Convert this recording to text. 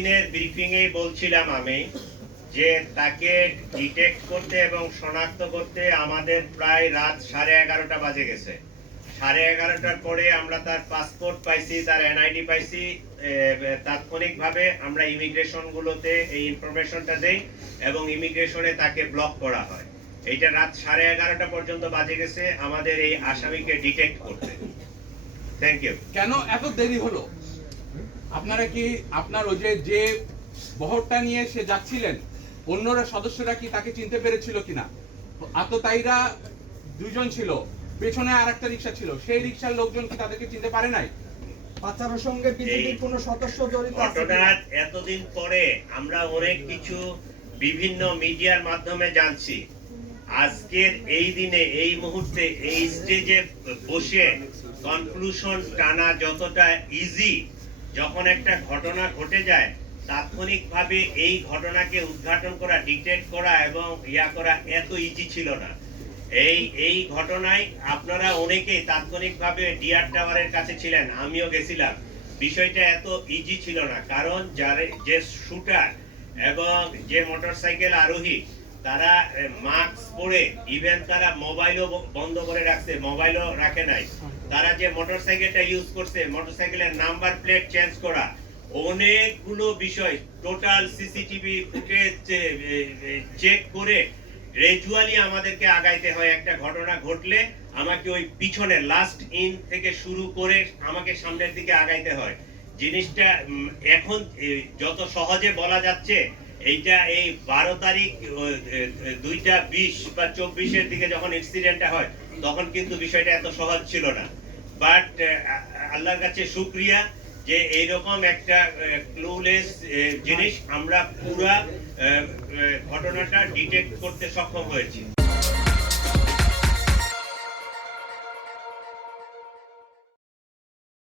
দিনের ব্রিফিংয়ে বলছিলাম আমি যে তাকে ডিটেক্ট করতে এবং শনাক্ত করতে আমাদের প্রায় রাত 11:30 বাজে গেছে। 11:30টার পরে আমরা তার পাসপোর্ট পাইছি, তার এনআইডি পাইছি। তাৎক্ষণিকভাবে আমরা ইমিগ্রেশনগুলোতে এই ইনফরমেশনটা দেই এবং ইমিগ্রেশনে তাকে ব্লক করা হয়। এইটা রাত 11:30 পর্যন্ত বাজে গেছে আমাদের এই আসামিকে ডিটেক্ট করতে। Thank you. কেন এত দেরি হলো? আপনারা কি আপনার ওই যে বহরটা নিয়ে সে যাচ্ছিলেন, অন্যরা সদস্যরা কি তাকে চিনতে পেরেছিল কিনা? আততায়ীরা দুইজন ছিল, পেছনে আরেকটা রিকশা ছিল, সেই রিকশার লোকজন কি তাদেরকে চিনতে পারে নাই? পাচারের সঙ্গে বিজেপির কোন সদস্য জড়িত আছে ঘটনা কিনা? এতদিন পরে আমরা অনেক কিছু বিভিন্ন মিডিয়ার মাধ্যমে জানছি। আজকের এই দিনে এই মুহূর্তে এই স্টেজে বসে কনক্লুশন টানা যতটা ইজি, যখন একটা ঘটনা ঘটে যায় তাৎক্ষণিকভাবে এই ঘটনাকে উদ্ঘাটন করা, ডিটেক্ট করা এবং করা এত ইজি ছিল না। এই ঘটনায় আপনারা অনেকেই তাৎক্ষণিকভাবে ডিআর টাওয়ারের কাছে ছিলেন, আমিও গেছিলাম। বিষয়টা এত ইজি ছিল না, কারণ যে শুটার এবং যে মোটরসাইকেল আরোহী তারা মাস্ক পরে, ইভেন তারা মোবাইলও বন্ধ করে রাখছে, মোবাইলও রাখে নাই। তারা যে মোটরসাইকেলটা ইউজ করছে, মোটরসাইকেলের নাম্বার প্লেট চেঞ্জ করা, অনেকগুলো বিষয় টোটাল সিসিটিভি ফুটেজ চেক করে গ্রাজুয়ালি আমাদেরকে আগাইতে হয়। একটা ঘটনা ঘটলে আমাকে ওই পিছনে লাস্ট ইন থেকে শুরু করে আমাকে সামনের দিকে আগাইতে হয়। জিনিসটা এখন যত সহজে বলা যাচ্ছে, এইটা এই 12 তারিখ 2:20 বা 24-এর দিকে যখন ইনসিডেন্টটা হয় তখন কিন্তু বিষয়টা এত সহজ ছিল না। বাট আল্লাহর কাছে শুকরিয়া যে এইরকম একটা ক্লুলেস জিনিস আমরা পুরা ঘটনাটা ডিটেক্ট করতে সক্ষম হয়েছি।